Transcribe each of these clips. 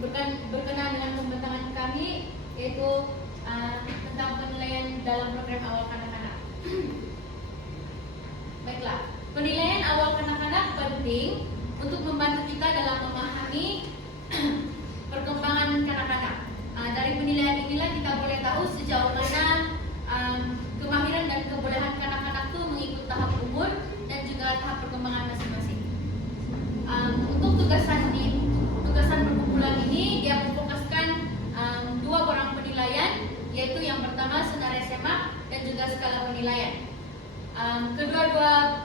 berkenaan dengan pembentangan kami, yaitu tentang penilaian dalam program awal kanak-kanak. Baiklah, penilaian awal kanak-kanak penting untuk membantu kita dalam memahami perkembangan kanak-kanak. Dari penilaian inilah kita boleh tahu sejauh mana kemahiran dan kebolehan kanak-kanak itu mengikut tahap umur dan juga tahap perkembangan masing-masing. Untuk tugasan perkumpulan ini dia memfokuskan dua borang penilaian, yaitu yang pertama senarai semak dan juga skala penilaian. Kedua-dua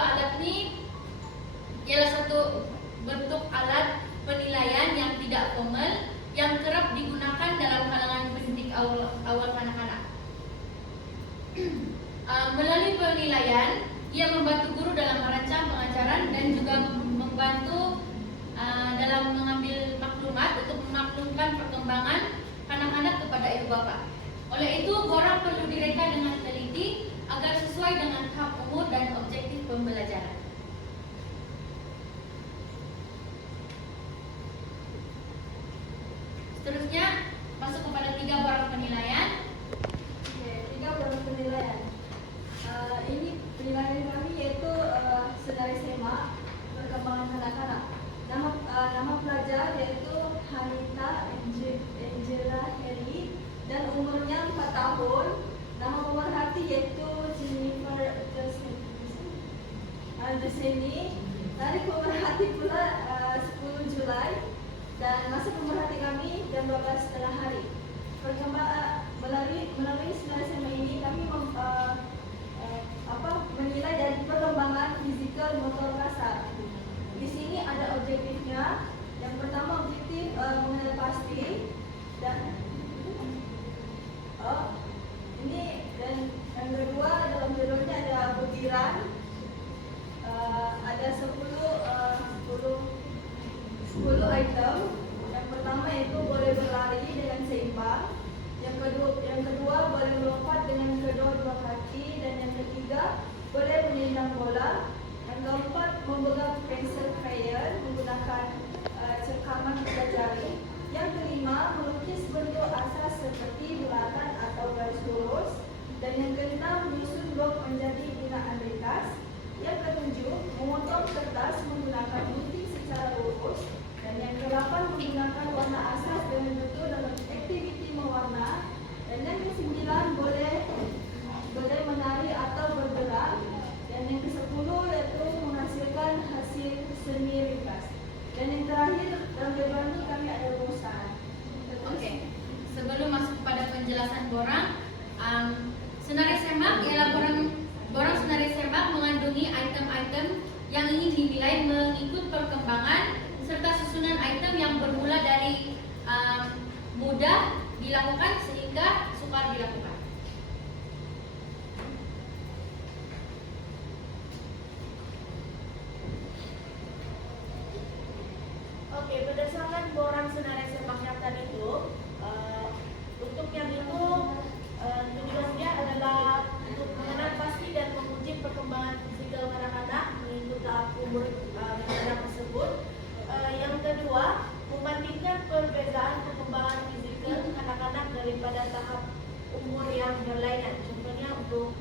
alat ini ialah satu bentuk alat penilaian yang tidak formal yang kerap digunakan dalam kalangan pendidik awal kanak-kanak. Melalui penilaian, ia membantu guru dalam merancang pengajaran dan juga membantu dalam mengambil maklumat untuk memaklumkan perkembangan kanak-kanak kepada ibu bapa. Oleh itu, borang perlu direka dengan teliti agar sesuai dengan tahap umur dan objektif pembelajaran. Seterusnya, masuk kepada 3 borang penilaian. Oke, 3 borang penilaian. Ini penilaian kami yaitu senarai semak perkembangan kanak-kanak. Nama pelajar yaitu Hanita Angela Heri dan umurnya 4 tahun. Nama pemerhati yaitu Jennifer Deseni. Tarikh pemerhati pula 10 Julai dan masa pemerhati kami jam 12.30 hari. Melalui senarai semak ini kami menilai dari perkembangan fisikal motor kasar. Di sini ada objektifnya. Yang pertama objektif mengenal pasti dan dan yang kedua dalam judulnya ada butiran. Ada 10 item. Yang pertama itu boleh berlari dengan seimbang. Yang kedua boleh melompat dengan kedua kaki, dan yang ketiga boleh menendang bola. Yang keempat memegang pensel crayon menggunakan cekaman pada jari. Yang kelima melukis bentuk asas seperti bulatan atau garis lurus. Dan yang keenam menyusun blok menjadi binaan ringkas. Yang ketujuh memotong kertas menggunakan gunting secara lurus. Dan yang ke-8 menggunakan warna asas dengan betul dalam aktiviti mewarna. Dan yang ke-9 boleh menari atau bergerak. Dan yang ke-10 yaitu menghasilkan hasil seni ringkas. Dan yang terakhir dalam jadwal ini kami ada bosan. Oke, sebelum masuk pada penjelasan borang, senarai semak ialah borang senarai semak mengandungi item-item yang ingin dinilai mengikut perkembangan serta susunan item yang bermula dari mudah dilakukan sehingga sukar dilakukan. Oke, berdasarkan borang senarai semak yang tadi itu, untuk yang itu tujuannya adalah untuk mengenal pasti dan menguji perkembangan fisikal kanak-kanak mengikut tahap umur anak tersebut. Yang kedua, membandingkan perbezaan perkembangan fisikal kanak-kanak daripada tahap umur yang berlainan. Contohnya untuk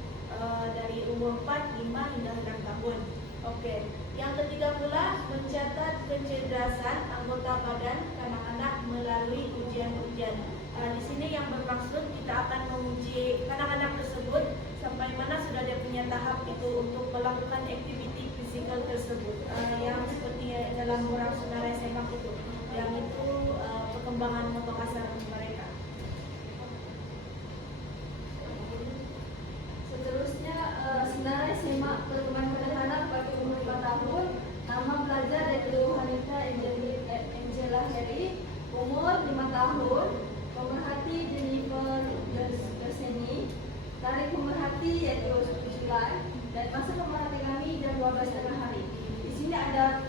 dari umur 4, 5 hingga 6 tahun. Oke. Yang ketiga pula, mencatat kecerdasan anggota badan kanak-kanak melalui ujian-ujian. Di sini yang bermaksud kita akan menguji kanak-kanak tersebut sampai mana sudah dia punya tahap itu untuk melakukan aktiviti fisikal tersebut. Yang seperti dalam borang senarai semak itu, yang itu perkembangan motor kasar mereka. Seterusnya senarai semak perkembangan kanak-kanak bagi umur 4 tahun. Nama pelajar yaitu Hanita Angela Heri, umur 5 tahun. Pemerhati Jennifer Deseni. Tarikh pemerhati yaitu 10 Julai dan masa pemerhati kami jam 12.30 hari. Di sini ada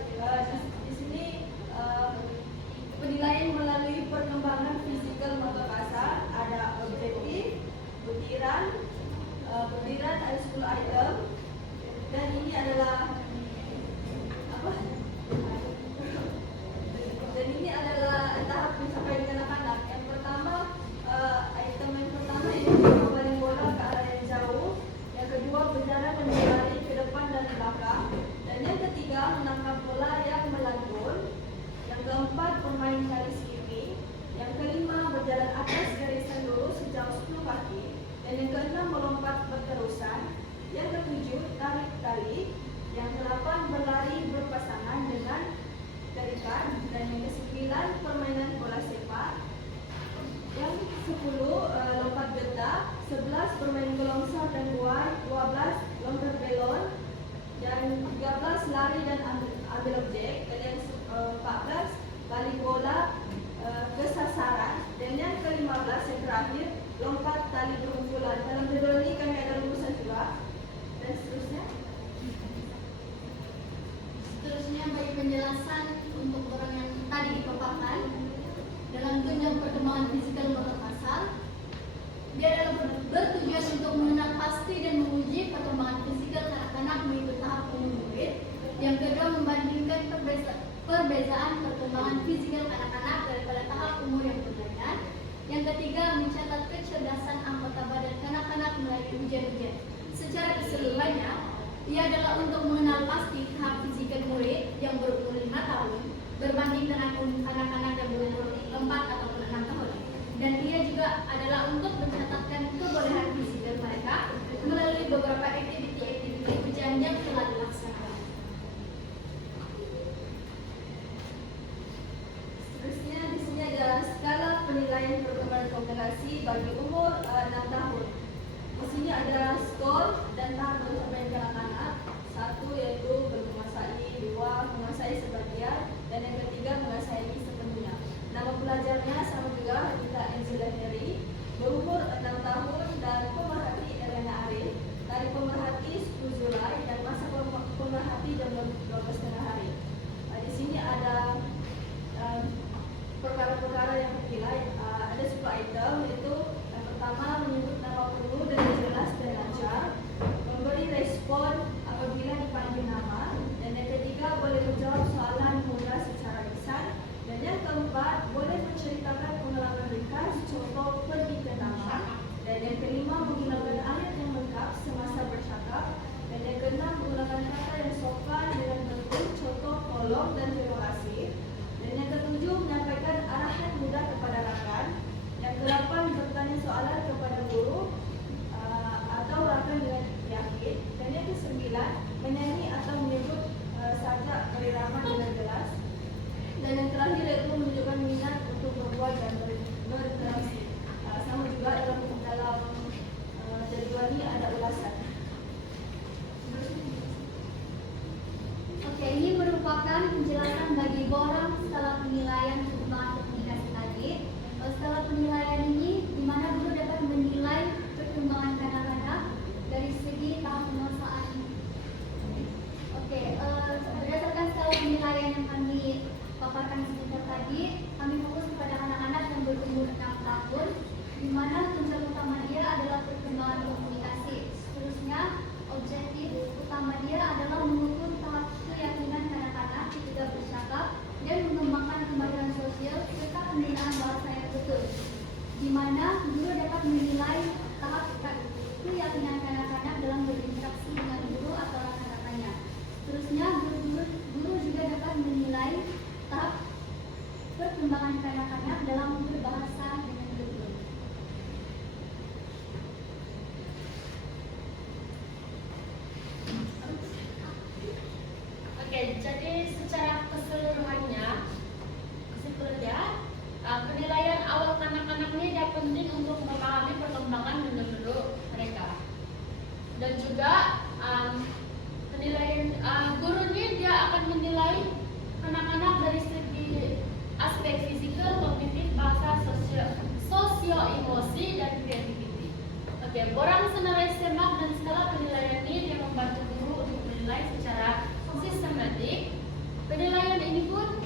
penilaian melalui perkembangan fisikal motor kasar, ada objektif, butiran ada 10 item, dan ini adalah ikan, dan yang ke-9 permainan bola sepak. Yang 10 lompat geda, 11 bermain gelongsor dan buai, 12 lompat belon, yang 13 lari dan ambil objek, dan yang 14 balik bola ke sasaran, dan yang ke-15 yang terakhir lompat tali berkumpulan. Dalam video ini kami ada rumusan juga, dan seterusnya. Seterusnya bagi penjelasan untuk orang yang tadi dipaparkan dalam tunjang perkembangan fisikal menurut pasal, dia adalah bertujuan untuk mengenal pasti dan menguji perkembangan fisikal kanak-kanak mengikut tahap umur murid. Yang kedua, membandingkan perbedaan perkembangan fisikal kanak-kanak daripada tahap umur yang berbeda. Yang ketiga, mencatat kecerdasan anggota badan kanak-kanak melalui ujian-ujian. Secara keseluruhannya, ia adalah untuk mengenal pasti tahap fisikal murid yang berumur 5 tahun berbanding dengan anak-anak yang berumur 4 atau 6 tahun. Dan ia juga adalah untuk mencatatkan kebolehan fisikal mereka melalui beberapa aktiviti ujian yang telah dilaksanakan. Seterusnya di sini adalah skala penilaian perkembangan komunikasi bagi umur 6 tahun. Di sini ada skor dan tahap pencapaian kanak-kanak. 1 yaitu menguasai, 2 menguasai sebagian, dan yang ketiga menguasai sepenuhnya. Nama pelajarnya sama juga, Anita Enzila Heri, berumur 6 tahun, dan pemerhati Elena Arif. Dari pemerhati 10 Julai dan masa pemerhati jam 12 tengah hari. Di sini ada perkara-perkara yang terpilih. Ada 10 item, yaitu yang pertama menyebut nama penuh dengan jelas dan lancar, memberi respon apabila dipanggil nama, dan yang ketiga boleh menjawab soalan mudah secara lisan, dan yang keempat boleh menceritakan pengalaman ringkas contoh pergi ke taman, dan yang kelima menggunakan ayat yang lengkap semasa bercakap, dan yang keenam menggunakan kata yang sopan dengan bentuk contoh tolong dan terima kasih, dan yang ketujuh menyampaikan arahan mudah kepada rakan, yang kedelapan bertanya soalan kepada guru atau rakan dengan yakin, dan yang kesembilan menyanyi atau menyebut sajak berirama dengan jelas, dan yang terakhir yaitu menunjukkan minat untuk berbuat dan berinteraksi. Sama juga dalam jadwal ini ada ulasan. Oke, ini merupakan penjelasan bagi borang skala penilaian perkembangan komunikasi tadi. Skala penilaian ini di mana guru dapat menilai perkembangan kanak-kanak dari segi tahap penguasaan. Oke, berdasarkan skala penilaian yang kami paparkan sebentar tadi, kami fokus kepada anak-anak yang berumur 6 tahun, di mana tujuan utama dia adalah perkembangan komunikasi. Seterusnya, objektif utama dia adalah mengukur tahap keyakinan kanak-kanak ketika bercakap dan mengembangkan kemampuan sosial serta penggunaan bahasa yang betul, di mana guru dapat menilai tahap keyakinan kanak-kanak dalam berinteraksi dengan guru atau rekan-rekannya. Seterusnya, guru juga dapat menilai tahap perkembangan kanak-kanak dalam berbahasa dengan betul. Oke, jadi secara keseluruhannya, penilaian awal kanak-kanak ini dia penting untuk memahami perkembangan menurut mereka. Dan juga penilaian guru ini dia akan menilai anak-anak dari segi aspek fisikal, kognitif, bahasa, sosio, emosi, dan kreativiti. Oke, borang senarai semak dan skala penilaian ini dia membantu guru untuk menilai secara sistematik. Penilaian ini pun